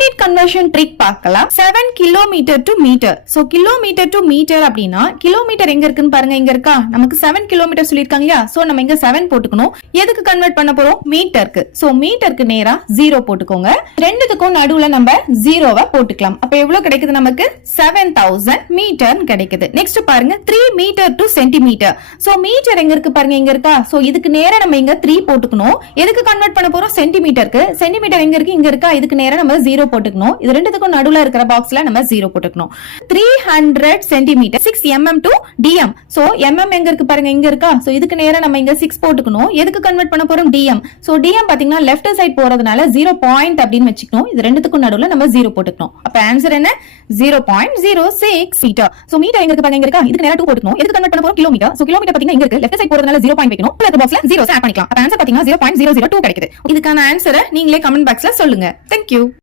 Unit conversion trick பார்க்கலாம். 7 kilometre to metre. So kilometre to metre அப்படின்னா kilometre எங்க இருக்குன்னு பாருங்க, இங்க இருக்கா? நமக்கு 7 கிலோமீட்டர் சொல்லிருக்காங்க இல்லையா? சோ நம்ம இங்க 7 போட்டுக்கணும். எதுக்கு கன்வெர்ட் பண்ண போறோம்? மீட்டருக்கு. சோ மீட்டருக்கு நேரா 0 போட்டுக்கோங்க. ரெண்டுத்துக்கும் நடுவுல நம்ம 0வை போட்டுக்கலாம். அப்ப எவ்வளவு கிடைக்குது? நமக்கு 7000 மீட்டர் கிடைக்குது. நெக்ஸ்ட் பாருங்க 3 metre to centimetre. So metre எங்க இருக்கு பாருங்க, இங்க இருக்கா? சோ இதுக்கு நேரா நம்ம இங்க 3 போட்டுக்கணும். எதுக்கு கன்வெர்ட் பண்ண போறோம்? சென்டிமீட்டருக்கு. சென்டிமீட்டர் எங்க இருக்கு? இங்க இருக்கா? இதுக்கு நேரா நம்ம 0 போட்டுக்கணும். இது ரெண்டுத்துக்கும் நடுவுல இருக்கிற பாக்ஸ்ல நம்ம 0 போட்டுக்கணும். 300 centimetre 6 mm to dm. So mm எங்க இருக்கு பாருங்க, இங்க இருக்கா? சோ இதுக்கு நேரா நம்ம இங்க 6 போட்டுக்கணும். எதுக்கு கன்வெர்ட் பண்ண போறோம்? dm. சோ dm பாத்தீங்கன்னா லெஃப்ட் சைடு போறதுனால 0 பாயிண்ட் அப்படின்னு வெச்சுக்கணும். இது ரெண்டுத்துக்கும் நடுவுல நம்ம 0 போட்டுக்கணும். அப்ப ஆன்சர் என்ன? 0.06 மீட்டர். சோ மீட்டர் எங்க இருக்கு பாருங்க, இங்க இருக்கா? இதுக்கு நேரா 2 போட்டுக்கணும். எதுக்கு கன்வெர்ட் பண்ண போறோம்? கிலோமீட்டர். சோ கிலோமீட்டர் பாத்தீங்கன்னா இங்க இருக்கு. லெஃப்ட் சைடு போறதுனால 0 பாயிண்ட் வைக்கணும். உள்ள பாக்ஸ்ல 0 ஆட் பண்ணிக்கலாம். அப்ப ஆன்சர் பாத்தீங்கன்னா 0.002 கிடைக்குது. இதுக்கான ஆன்சரை நீங்களே கமெண்ட் பாக்ஸ்ல சொல்லுங்க. Thank you.